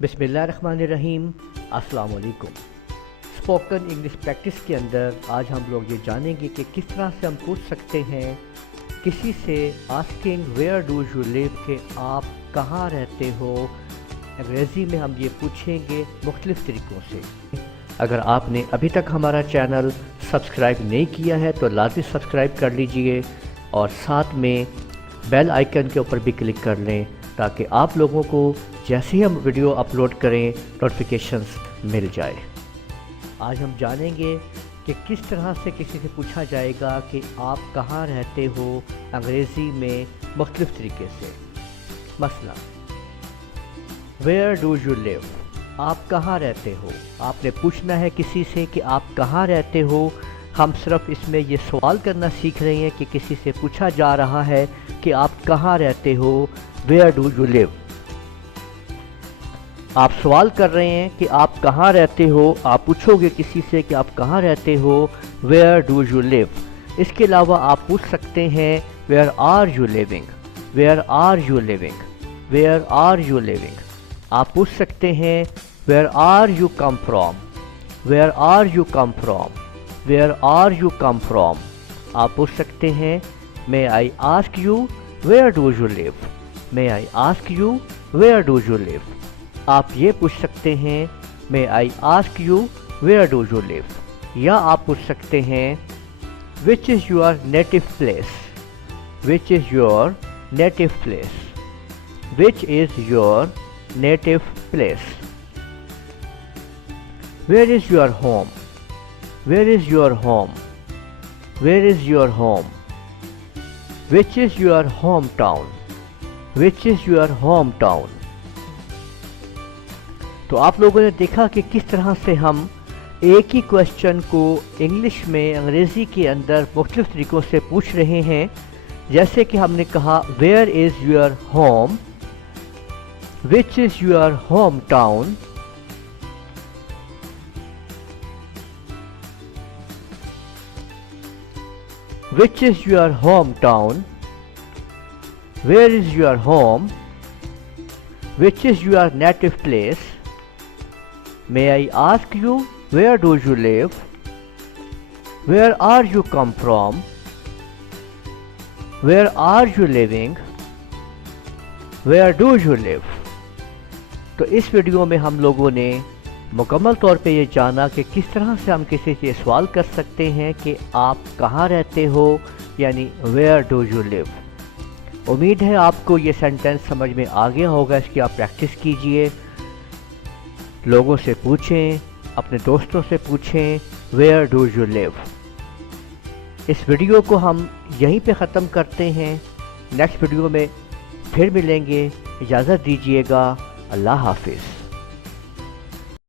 बिस्मिल्लाहिर्रहमानिर्रहीम। अस्सलाम वालेकुम। स्पोकन इंग्लिश प्रैक्टिस के अंदर आज हम लोग ये जानेंगे कि किस तरह से हम पूछ सकते हैं किसी से asking where do you live के आप कहाँ रहते हो। अंग्रेज़ी में हम ये पूछेंगे मुख्तलिफ़ तरीक़ों से। अगर आपने अभी तक हमारा चैनल सब्सक्राइब नहीं किया है तो लाज़मी सब्सक्राइब कर लीजिए और साथ में बेल आइकन के ऊपर भी क्लिक कर लें ताकि आप लोगों को जैसे ही हम वीडियो अपलोड करें नोटिफिकेशंस मिल जाए। आज हम जानेंगे कि किस तरह से किसी से पूछा जाएगा कि आप कहाँ रहते हो अंग्रेज़ी में मुख्तलिफ़ तरीके से। मसला वेयर डू यू लिव, आप कहाँ रहते हो। आपने पूछना है किसी से कि आप कहाँ रहते हो। हम सिर्फ इसमें ये सवाल करना सीख रहे हैं कि किसी से पूछा जा रहा है कि आप कहाँ रहते हो, वेयर डू यू लिव। आप सवाल कर रहे हैं कि आप कहाँ रहते हो। आप पूछोगे किसी से कि आप कहाँ रहते हो, वेयर डू यू लिव। इसके अलावा आप पूछ सकते हैं where are you living, where are you living, where are you living. आप पूछ सकते हैं where are you come from, where are you come from, where are you come from. आप पूछ सकते हैं may I ask you where do you live, may I ask you where do you live. आप ये पूछ सकते हैं may I ask you where do you live. या आप पूछ सकते हैं which is your native place, which is your native place, which is your native place. Where is your home, where is your home, where is your home. Which is your home town, which is your home town. तो आप लोगों ने देखा कि किस तरह से हम एक ही क्वेश्चन को इंग्लिश में अंग्रेज़ी के अंदर मुख्तलिफ़ तरीक़ों से पूछ रहे हैं। जैसे कि हमने कहा where is your home, which is your home town, which is your home town, where is your home, which is your native place. May I ask you where do you live? Where are you come from? Where are you living? Where do you live? तो इस video में हम लोगों ने मुकम्मल तौर पे ये जाना कि किस तरह से हम किसी से सवाल कर सकते हैं कि आप कहाँ रहते हो, यानी where do you live। उम्मीद है आपको ये सेंटेंस समझ में आ गया होगा। इसकी आप प्रैक्टिस कीजिए, लोगों से पूछें, अपने दोस्तों से पूछें वेयर डू यू लिव। इस वीडियो को हम यहीं पे ख़त्म करते हैं। नेक्स्ट वीडियो में फिर मिलेंगे। इजाज़त दीजिएगा। अल्लाह हाफिज़।